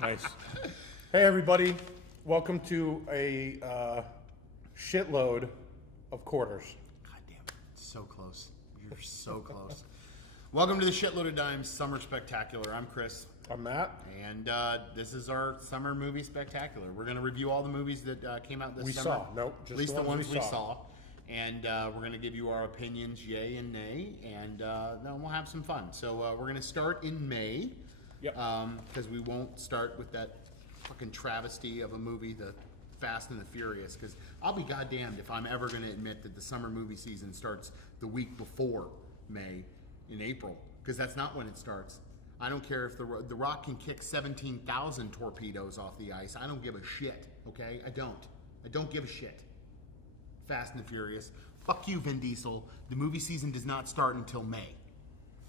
Nice. Hey, everybody. Welcome to a shitload of quarters. God damn it. So close. You're so close. Welcome to the Shitload of Dimes Summer Spectacular. I'm Chris. I'm Matt. And this is our summer movie spectacular. We're going to review all the movies that came out this summer. Just at least the ones we saw. saw. And we're going to give you our opinions, yay and nay. And then we'll have some fun. So we're going to start in May. Yep. Because we won't start with that fucking travesty of a movie, The Fast and the Furious. Because I'll be goddamned if I'm ever going to admit that the summer movie season starts the week before May in April. Because that's not when it starts. I don't care if the Rock can kick 17,000 torpedoes off the ice. I don't give a shit, okay? I don't give a shit. Fast and the Furious. Fuck you, Vin Diesel. The movie season does not start until May.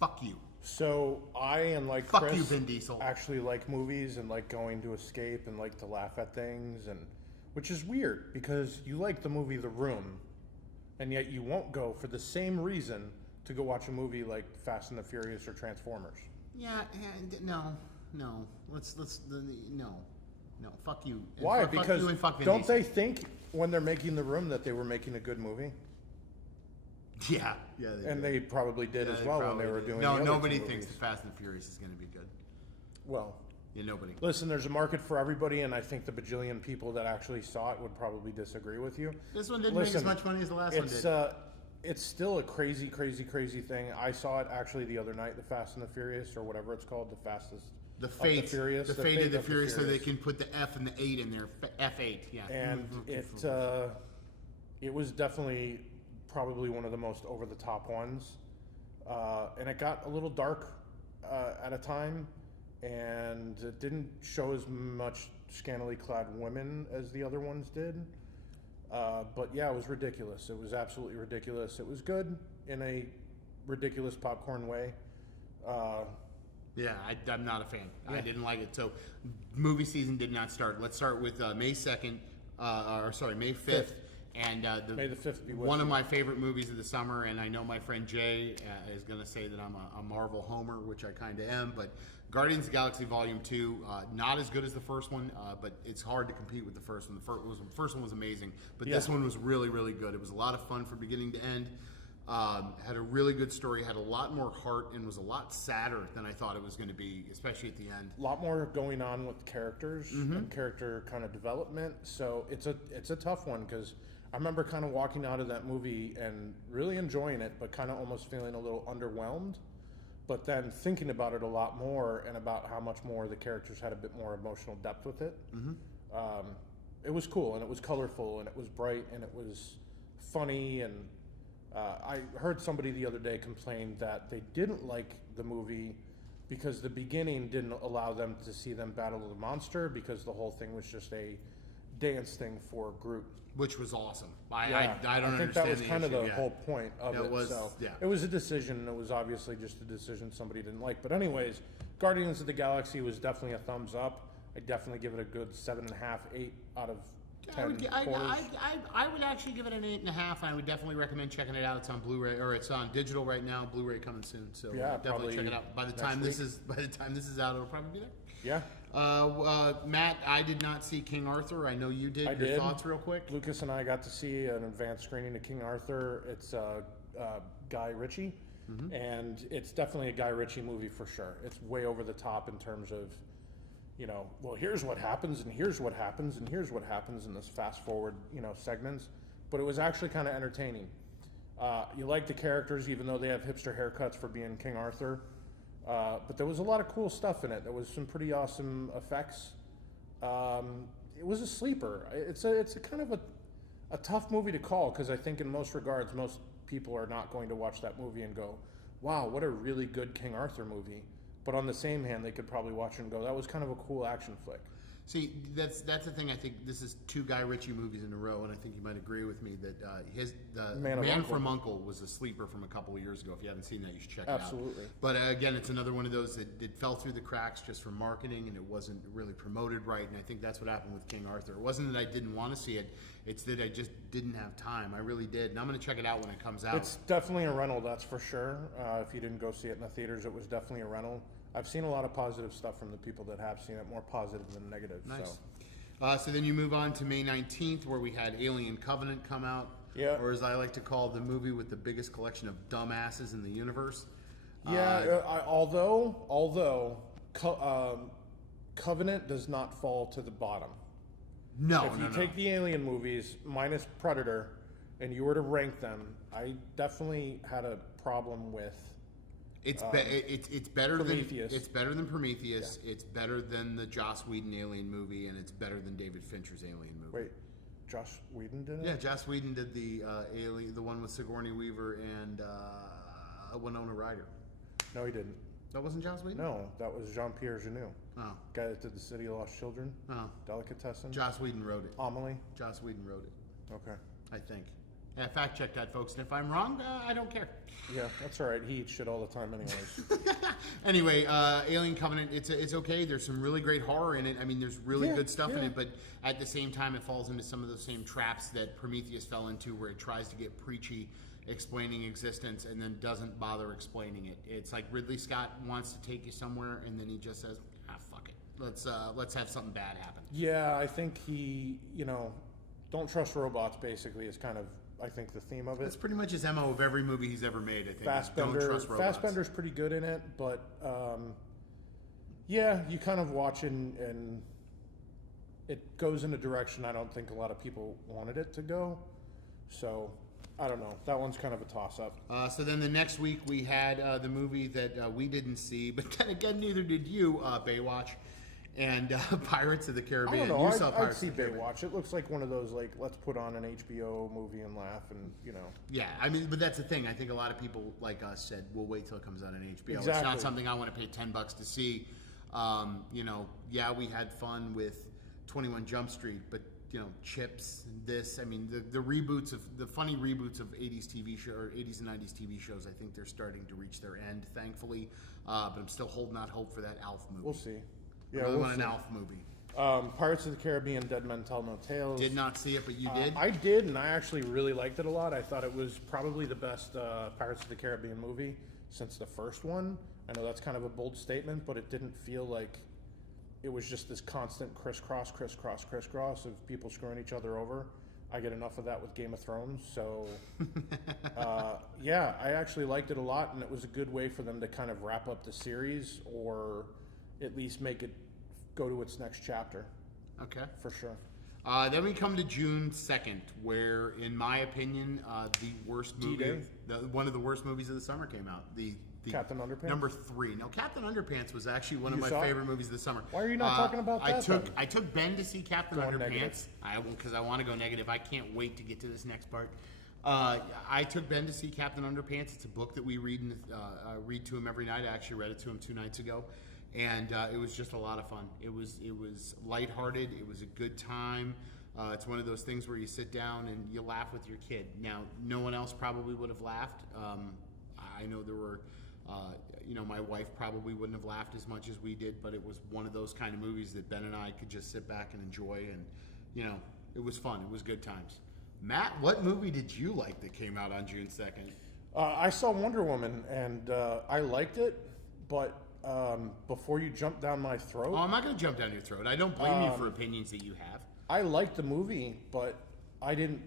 Fuck you. So I and like Fuck Chris you, Vin Diesel. actually like movies and like going to escape and like to laugh at things, and which is weird because you like the movie The Room, and yet you won't go for the same reason to go watch a movie like Fast and the Furious or Transformers. Yeah, no. Let's no. Fuck you. And Why? Fuck Because you and fuck Vin don't Diesel. they think when they're making The Room that they were making a good movie? Yeah. And they probably did as well when they were doing. No, the other nobody two thinks movies. The Fast and the Furious is going to be good. Well, Yeah, nobody. listen, there's a market for everybody, and I think the bajillion people that actually saw it would probably disagree with you. This one didn't make as much money as the last one did. It's still a crazy thing. I saw it actually the other night, The Fast and the Furious, or whatever it's called, the fastest. The Fate, of the Furious, the Fate of the Furious, so they can put the F and the 8 in there. F8, yeah. And it was definitely probably one of the most over the top ones, and it got a little dark at a time, and it didn't show as much scantily clad women as the other ones did. But yeah, it was ridiculous. It was absolutely ridiculous. It was good in a ridiculous popcorn way. Yeah, I'm not a fan. Yeah. I didn't like it. So, movie season did not start. Let's start with May 2nd, May 5th. And May the 5th be with one you. of my favorite movies of the summer, and I know my friend Jay is going to say that I'm a Marvel homer, which I kind of am, but Guardians of the Galaxy Volume 2, not as good as the first one, but it's hard to compete with the first one. The first one was amazing, but this one was really, really good. It was a lot of fun from beginning to end. Had a really good story, had a lot more heart, and was a lot sadder than I thought it was going to be, especially at the end. A lot more going on with characters and character kind of development. So it's a tough one because I remember kind of walking out of that movie and really enjoying it, but kind of almost feeling a little underwhelmed. But then thinking about it a lot more and about how much more the characters had a bit more emotional depth with it. It was cool, and it was colorful, and it was bright, and it was funny. And I heard somebody the other day complain that they didn't like the movie because the beginning didn't allow them to see them battle the monster, because the whole thing was just a dance thing for Groot. Which was awesome. I think understand that was the kind of issue, the whole point of it. It was a decision. It was obviously just a decision somebody didn't like. But anyways, Guardians of the Galaxy was definitely a thumbs up. I definitely give it a good 7.5, 8 out of 10. I would actually give it an 8.5. I would definitely recommend checking it out. It's on Blu-ray, or it's on digital right now. Blu-ray coming soon, so definitely check it out. By the time this is out, it'll probably be there. Yeah. Matt, I did not see King Arthur. I know you did. I Your did. thoughts, real quick. Lucas and I got to see an advanced screening of King Arthur. It's Guy Ritchie, and it's definitely a Guy Ritchie movie for sure. It's way over the top in terms of, well, here's what happens, and here's what happens, and here's what happens in this fast forward, segments. But it was actually kind of entertaining. You like the characters, even though they have hipster haircuts for being King Arthur. But there was a lot of cool stuff in it. There was some pretty awesome effects. It was a sleeper. It's a kind of a tough movie to call, because I think in most regards, most people are not going to watch that movie and go, wow, what a really good King Arthur movie. But on the same hand, they could probably watch it and go, that was kind of a cool action flick. See, that's the thing. I think this is two Guy Ritchie movies in a row, and I think you might agree with me that Man from U.N.C.L.E. was a sleeper from a couple of years ago. If you haven't seen that, you should check it out. Absolutely. But again, it's another one of those that fell through the cracks just from marketing, and it wasn't really promoted right. And I think that's what happened with King Arthur. It wasn't that I didn't want to see it; it's that I just didn't have time. I really did, and I'm going to check it out when it comes out. It's definitely a rental, that's for sure. If you didn't go see it in the theaters, it was definitely a rental. I've seen a lot of positive stuff from the people that have seen it, more positive than negative. Nice. So. So then you move on to May 19th, where we had Alien Covenant come out. Yeah. Or as I like to call the movie with the biggest collection of dumbasses in the universe. Yeah, although Covenant does not fall to the bottom. No, If you no. take the Alien movies minus Predator, and you were to rank them, I definitely had a problem with. It's better Prometheus. than Prometheus. Yeah. It's better than the Joss Whedon Alien movie, and it's better than David Fincher's Alien movie. Wait, Joss Whedon did it? Yeah, Joss Whedon did the Alien, the one with Sigourney Weaver and Winona Ryder. No, he didn't. That wasn't Joss Whedon? No, that was Jean-Pierre Jeunet. Oh. Guy that did The City of Lost Children. Oh. Delicatessen. Joss Whedon wrote it. Amelie. Joss Whedon wrote it. Okay. I think. Yeah, fact check that, folks. And if I'm wrong, I don't care. Yeah, that's all right. He eats shit all the time anyways. Anyway, Alien Covenant, it's okay. There's some really great horror in it. I mean, there's really good stuff in it, but at the same time, it falls into some of those same traps that Prometheus fell into, where it tries to get preachy, explaining existence, and then doesn't bother explaining it. It's like Ridley Scott wants to take you somewhere, and then he just says, fuck it. Let's have something bad happen. Yeah, I think he, don't trust robots, basically, is kind of, I think, the theme of it. That's pretty much his MO of every movie he's ever made, I think. Fassbender, Don't trust robots. Fassbender's pretty good in it, but yeah, you kind of watch and it goes in a direction I don't think a lot of people wanted it to go. So, I don't know. That one's kind of a toss-up. So then the next week we had the movie that we didn't see, but then again, neither did you, Baywatch. And Pirates of the Caribbean. I don't know. You saw I'd Pirates see of the Caribbean. Baywatch. It looks like one of those, let's put on an HBO movie and laugh and, Yeah, I mean, but that's the thing. I think a lot of people like us said, we'll wait till it comes out on HBO. Exactly. It's not something I want to pay $10 to see. Yeah, we had fun with 21 Jump Street, but, Chips, this. I mean, the reboots of, the funny reboots of 80s TV show, or 80s and 90s TV shows, I think they're starting to reach their end, thankfully. But I'm still holding out hope for that Alf movie. We'll see. Yeah, I really want an Alf movie. Pirates of the Caribbean, Dead Men Tell No Tales. Did not see it, but you did? I did, and I actually really liked it a lot. I thought it was probably the best Pirates of the Caribbean movie since the first one. I know that's kind of a bold statement, but it didn't feel like it was just this constant crisscross of people screwing each other over. I get enough of that with Game of Thrones, so yeah, I actually liked it a lot, and it was a good way for them to kind of wrap up the series, or at least make it go to its next chapter. Okay. For sure. Then we come to June 2nd, where, in my opinion, the worst movie, one of the worst movies of the summer came out. The Captain Underpants? Number 3. No, Captain Underpants was actually one of my favorite movies of the summer. Why are you not talking about that? I took Ben to see Captain Underpants. Negative. Because I want to go negative. I can't wait to get to this next part. I took Ben to see Captain Underpants. It's a book that we read to him every night. I actually read it to him 2 nights ago. And it was just a lot of fun. It was lighthearted. It was a good time. It's one of those things where you sit down and you laugh with your kid. Now, no one else probably would have laughed. I know there were, my wife probably wouldn't have laughed as much as we did, but it was one of those kind of movies that Ben and I could just sit back and enjoy. And, it was fun. It was good times. Matt, what movie did you like that came out on June 2nd? I saw Wonder Woman, and I liked it, but before you jump down my throat... Oh, I'm not going to jump down your throat. I don't blame you for opinions that you have. I liked the movie, but I didn't...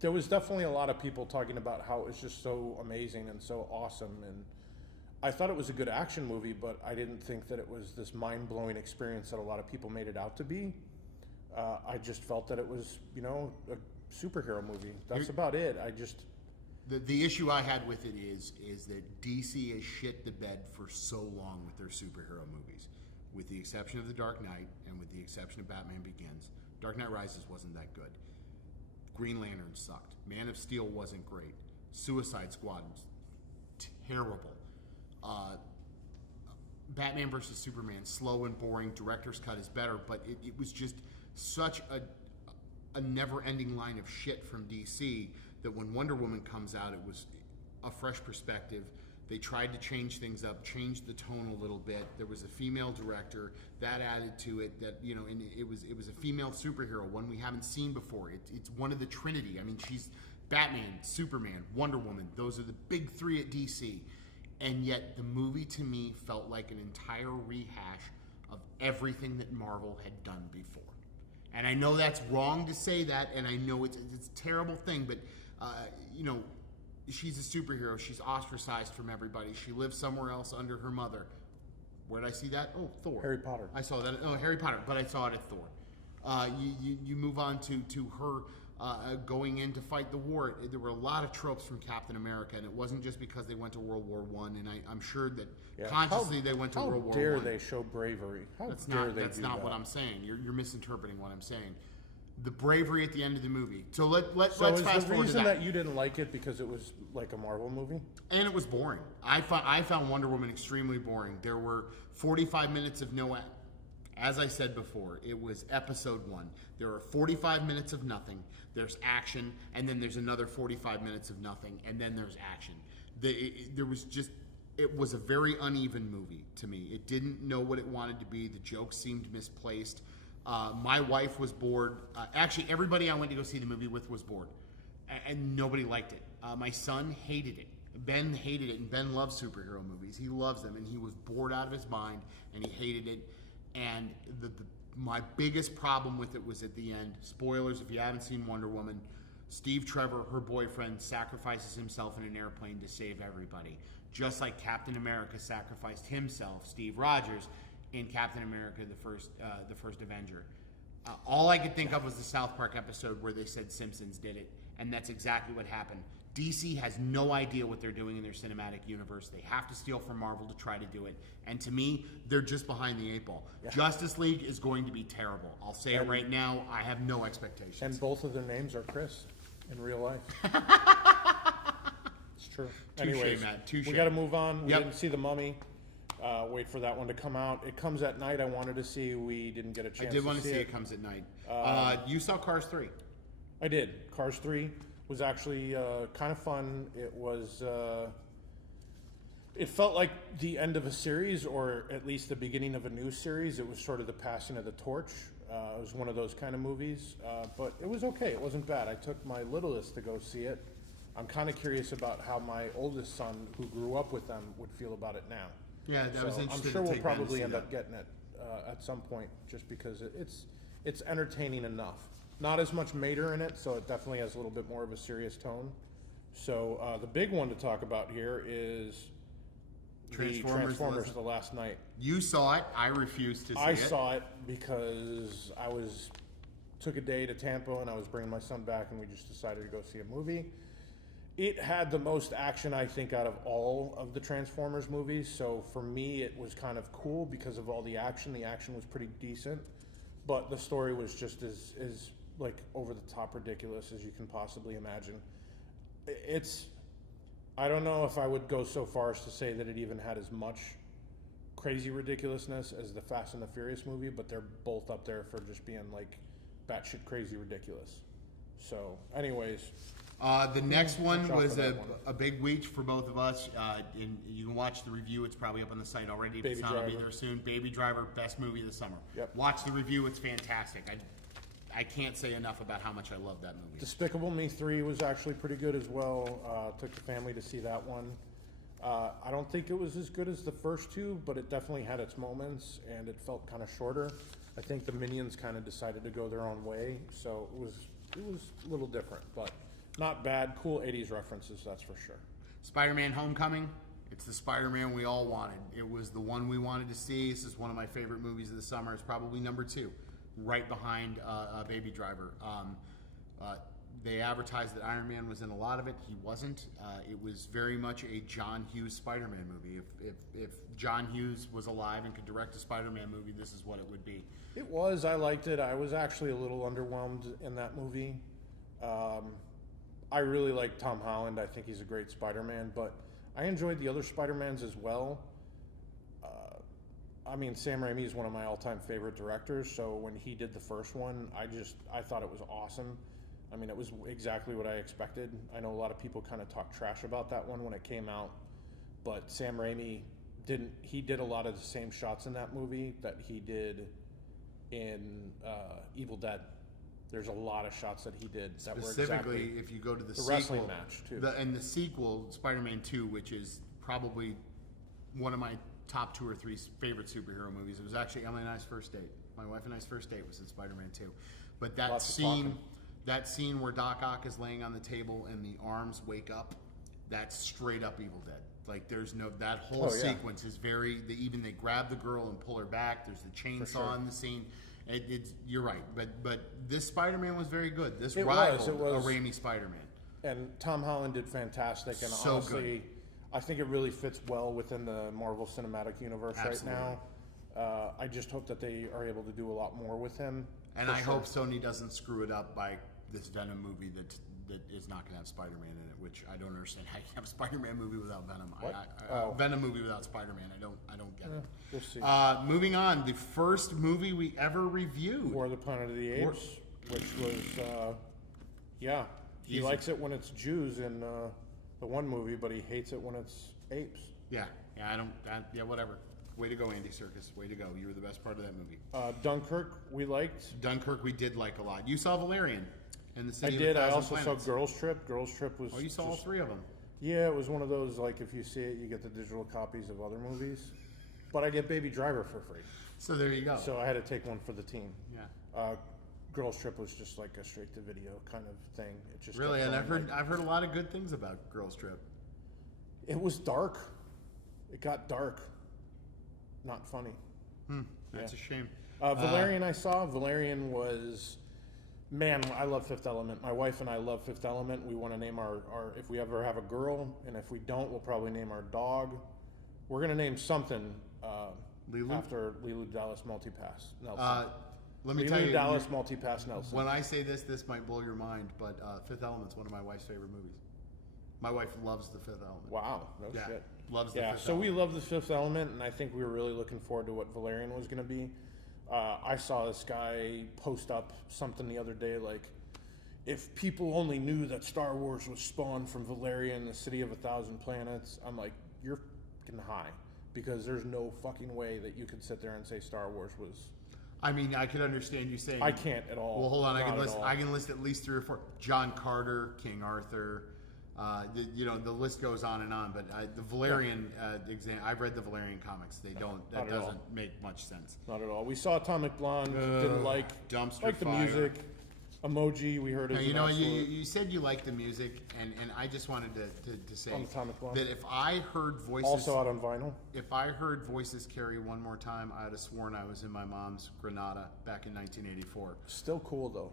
There was definitely a lot of people talking about how it was just so amazing and so awesome, and I thought it was a good action movie, but I didn't think that it was this mind-blowing experience that a lot of people made it out to be. I just felt that it was, a superhero movie. That's about it. I just... The issue I had with it is that DC has shit the bed for so long with their superhero movies, with the exception of The Dark Knight and with the exception of Batman Begins. Dark Knight Rises wasn't that good. Green Lantern sucked. Man of Steel wasn't great. Suicide Squad was terrible. Batman vs. Superman, slow and boring. Director's cut is better, but it was just such a never-ending line of shit from DC that when Wonder Woman comes out, it was a fresh perspective. They tried to change things up, change the tone a little bit. There was a female director that added to it. That and it was a female superhero, one we haven't seen before. It's one of the Trinity. I mean, she's Batman, Superman, Wonder Woman. Those are the big three at DC, and yet the movie to me felt like an entire rehash of everything that Marvel had done before. And I know that's wrong to say that, and I know it's a terrible thing, but, you know, she's a superhero. She's ostracized from everybody. She lives somewhere else under her mother. Where did I see that? Oh, Thor. Harry Potter. I saw that. Oh, Harry Potter, but I saw it at Thor. You move on to her going in to fight the war. There were a lot of tropes from Captain America, and it wasn't just because they went to World War I, and I'm sure that consciously they went to World War I. How dare they show bravery? That's not what I'm saying. You're misinterpreting what I'm saying. The bravery at the end of the movie. So let's fast forward to that. So is the reason that you didn't like it because it was like a Marvel movie? And it was boring. I found Wonder Woman extremely boring. There were 45 minutes of no... As I said before, it was episode 1. There are 45 minutes of nothing. There's action, and then there's another 45 minutes of nothing, and then there's action. It was a very uneven movie to me. It didn't know what it wanted to be. The jokes seemed misplaced. My wife was bored. Actually, everybody I went to go see the movie with was bored, and nobody liked it. My son hated it. Ben hated it, and Ben loves superhero movies. He loves them, and he was bored out of his mind, and he hated it. And my biggest problem with it was at the end. Spoilers, if you haven't seen Wonder Woman, Steve Trevor, her boyfriend, sacrifices himself in an airplane to save everybody. Just like Captain America sacrificed himself, Steve Rogers, in Captain America, the first Avenger. All I could think of was the South Park episode where they said Simpsons did it, and that's exactly what happened. DC has no idea what they're doing in their cinematic universe. They have to steal from Marvel to try to do it. And to me, they're just behind the 8 ball. Yeah. Justice League is going to be terrible. I'll say it right now. I have no expectations. And both of their names are Chris in real life. It's true. Anyways, Matt. Touche. We got to move on. We didn't see The Mummy. Wait for that one to come out. It comes at night. I wanted to see. We didn't get a chance to see it. I did want to see it comes at night. You saw Cars 3. I did. Cars 3 was actually kind of fun. It was... it felt like the end of a series, or at least the beginning of a new series. It was sort of the passing of the torch. It was one of those kind of movies. But it was okay. It wasn't bad. I took my littlest to go see it. I'm kind of curious about how my oldest son, who grew up with them, would feel about it now. Yeah, that was interesting. I'm sure we'll probably end up getting it at some point, just because it's entertaining enough. Not as much Mater in it, so it definitely has a little bit more of a serious tone. So the big one to talk about here is Transformers: The Last Night. You saw it. I refused to see it. I saw it because I took a day to Tampa, and I was bringing my son back, and we just decided to go see a movie. It had the most action, I think, out of all of the Transformers movies. So for me, it was kind of cool because of all the action. The action was pretty decent, but the story was just as like over the top ridiculous as you can possibly imagine. I don't know if I would go so far as to say that it even had as much crazy ridiculousness as the Fast and the Furious movie, but they're both up there for just being like batshit crazy ridiculous. So, anyways. The next one was a big week for both of us. You can watch the review. It's probably up on the site already. It's not be there soon. Baby Driver, best movie of the summer. Yep. Watch the review. It's fantastic. I can't say enough about how much I love that movie. Despicable Me 3 was actually pretty good as well. Took the family to see that one. I don't think it was as good as the first two, but it definitely had its moments, and it felt kind of shorter. I think the Minions kind of decided to go their own way, so it was a little different, but not bad. Cool 80s references, that's for sure. Spider-Man Homecoming. It's the Spider-Man we all wanted. It was the one we wanted to see. This is one of my favorite movies of the summer. It's probably number 2, right behind Baby Driver. They advertised that Iron Man was in a lot of it. He wasn't. It was very much a John Hughes Spider-Man movie. If John Hughes was alive and could direct a Spider-Man movie, this is what it would be. It was. I liked it. I was actually a little underwhelmed in that movie. I really like Tom Holland. I think he's a great Spider-Man, but I enjoyed the other Spider-Mans as well. I mean, Sam Raimi is one of my all-time favorite directors, so when he did the first one, I thought it was awesome. I mean, it was exactly what I expected. I know a lot of people kind of talk trash about that one when it came out, but Sam Raimi did a lot of the same shots in that movie that he did in Evil Dead. There's a lot of shots that he did that were exactly if you go to the wrestling match too. And the sequel, Spider-Man 2, which is probably one of my top 2 or 3 favorite superhero movies. It was actually Emily and I's first date. My wife and I's first date was in Spider-Man 2. But that scene where Doc Ock is laying on the table and the arms wake up, that's straight up Evil Dead. Like there's no, that whole sequence is very, even they grab the girl and pull her back. There's the chainsaw in the scene. You're right, but this Spider-Man was very good. This rivaled a Raimi Spider-Man. And Tom Holland did fantastic, and So honestly, good. I think it really fits well within the Marvel Cinematic Universe right now. I just hope that they are able to do a lot more with him. And I hope Sony doesn't screw it up by this Venom movie that is not going to have Spider-Man in it, which I don't understand how you have a Spider-Man movie without Venom. Venom movie without Spider-Man. I don't get it. We'll see. Moving on, the first movie we ever reviewed. War of the Planet of the Apes, which was, he Easy. likes it when it's Jews in the one movie, but he hates it when it's apes. Yeah, whatever. Way to go, Andy Serkis. Way to go. You were the best part of that movie. Dunkirk, we liked. Dunkirk, we did like a lot. You saw Valerian and the City I did. of a I Thousand also Planets. saw Girls Trip. Girls Trip was. Oh, you saw all 3 of them. Yeah, it was one of those, like, if you see it, you get the digital copies of other movies. But I get Baby Driver for free. So there you go. So I had to take one for the team. Yeah. Girls Trip was just like a straight to video kind of thing. It just Really, kept and going, I've heard a lot of good things about Girls Trip. It was dark. It got dark. Not funny. That's a shame. Valerian I saw. Valerian was, man, I love Fifth Element. My wife and I love Fifth Element. We want to name our if we ever have a girl, and if we don't, we'll probably name our dog. We're going to name something Lulu? after Lulu Dallas Multipass Nelson. Let me Lulu tell you, Dallas Multipass Nelson. when I say this might blow your mind, but Fifth Element's one of my wife's favorite movies. My wife loves the Fifth Element. Wow, no shit. Loves the Yeah, Fifth so Element. we love the Fifth Element, and I think we were really looking forward to what Valerian was going to be. I saw this guy post up something the other day, like, if people only knew that Star Wars was spawned from Valerian, the City of a Thousand Planets, I'm like, you're fucking high, because there's no fucking way that you could sit there and say Star Wars was. I mean, I could understand you saying. I can't at all. Well, hold on. Not I at all. can list at least 3 or 4. John Carter, King Arthur. The list goes on and on. But the Valerian exam. I've read the Valerian comics. They don't. That Not at all. doesn't make much sense. Not at all. We saw Atomic Blonde, didn't like Dumpster the Fire. music. Emoji, we heard Now, is you an know, absolute. you said you liked the music, and I just wanted to say On Atomic Blonde. that if I heard voices, Also out on vinyl. if I heard voices carry one more time, I'd have sworn I was in my mom's Granada back in 1984. Still cool though.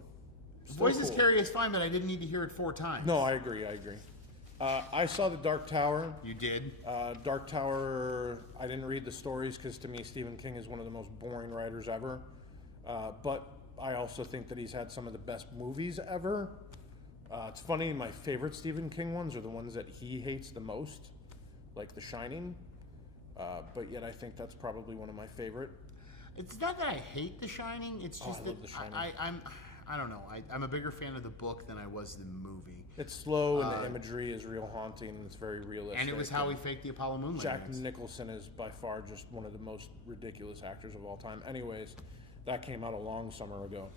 Still Voices cool. carry is fine, but I didn't need to hear it 4 times. No, I agree. I saw the Dark Tower. You did? Dark Tower. I didn't read the stories because to me Stephen King is one of the most boring writers ever. But I also think that he's had some of the best movies ever. It's funny. My favorite Stephen King ones are the ones that he hates the most, like The Shining. But yet I think that's probably one of my favorite. It's not that I hate The Shining. It's just I that love The Shining. I don't know. I'm a bigger fan of the book than I was the movie. It's slow and the imagery is real haunting and it's very realistic. And it was how he faked the Apollo moon Jack landings. Nicholson is by far just one of the most ridiculous actors of all time. Anyways, that came out a long summer ago.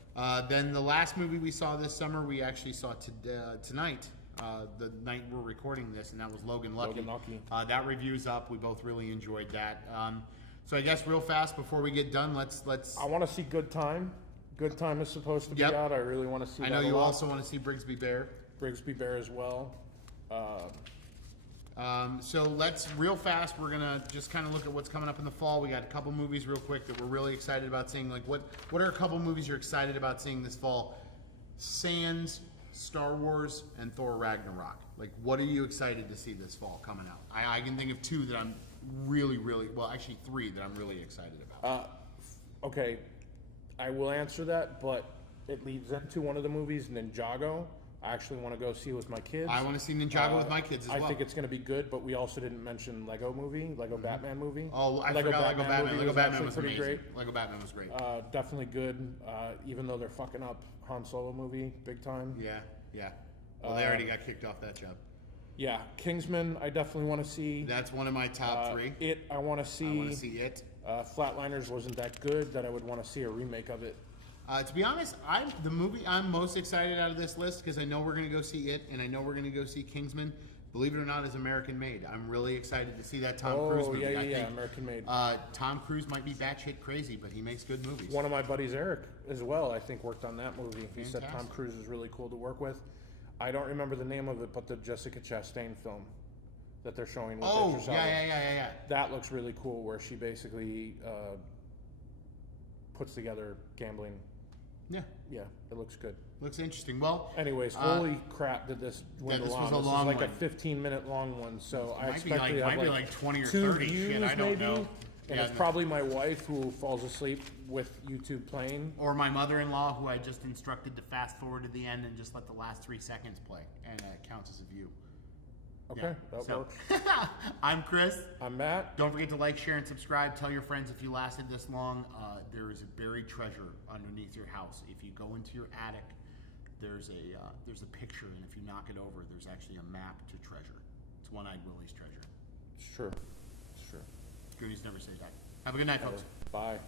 Then the last movie we saw this summer, we actually saw tonight, the night we're recording this, and that was Logan Lucky. Logan Lucky. That review's up. We both really enjoyed that. So I guess real fast before we get done, let's. I want to see Good Time. Good Time is supposed to be Yep. out. I really want to see I that know a you lot. also want to see Brigsby Bear. Brigsby Bear as well. So let's real fast. We're gonna just kind of look at what's coming up in the fall. We got a couple movies real quick that we're really excited about seeing. Like what are a couple movies you're excited about seeing this fall? Sans, Star Wars, and Thor Ragnarok. Like what are you excited to see this fall coming out? I can think of 2 that I'm really, well, actually 3 that I'm really excited about. Okay, I will answer that, but it leads into one of the movies, Ninjago. I actually want to go see with my kids. I want to see Ninjago with my kids as well. I think it's going to be good, but we also didn't mention Lego Batman movie. Oh, I forgot Lego Batman. Lego Batman was pretty amazing. great. Lego Batman was great. Definitely good, even though they're fucking up Han Solo movie big time. Yeah. Well, they already got kicked off that job. Yeah, Kingsman, I definitely want to see. That's one of my top 3. I want to see. I want to see it. Flatliners wasn't that good that I would want to see a remake of it. To be honest, the movie I'm most excited out of this list, because I know we're going to go see it, and I know we're going to go see Kingsman. believe it or not, is American made. I'm really excited to see that Tom Cruise movie. Yeah, I think, American made. Tom Cruise might be batshit crazy, but he makes good movies. One of my buddies, Eric, as well, I think worked on that movie. He said Tom Fantastic. Cruise is really cool to work with. I don't remember the name of it, but the Jessica Chastain film that they're showing with Idris Elba. Yeah. That looks really cool, where she basically puts together gambling. Yeah, Yeah, it looks good. looks interesting. Well, Anyways, holy crap, did this dwindle this was on. a long like one. a 15-minute long one, so I might be expect to have might be like 20 or 2 30. views Shit, I don't maybe. know. And Yeah, it's no. probably my wife who falls asleep with YouTube playing. Or my mother-in-law, who I just instructed to fast forward to the end and just let the last 3 seconds play, and it counts as a view. Okay, Yeah, that so- works. I'm Chris. I'm Matt. Don't forget to like, share, and subscribe. Tell your friends if you lasted this long. There is a buried treasure underneath your house. If you go into your attic, there's a picture, and if you knock it over, there's actually a map to treasure. It's One-Eyed Willie's treasure. It's true. It's true. Goonies never say die. Have a good night, folks. Bye.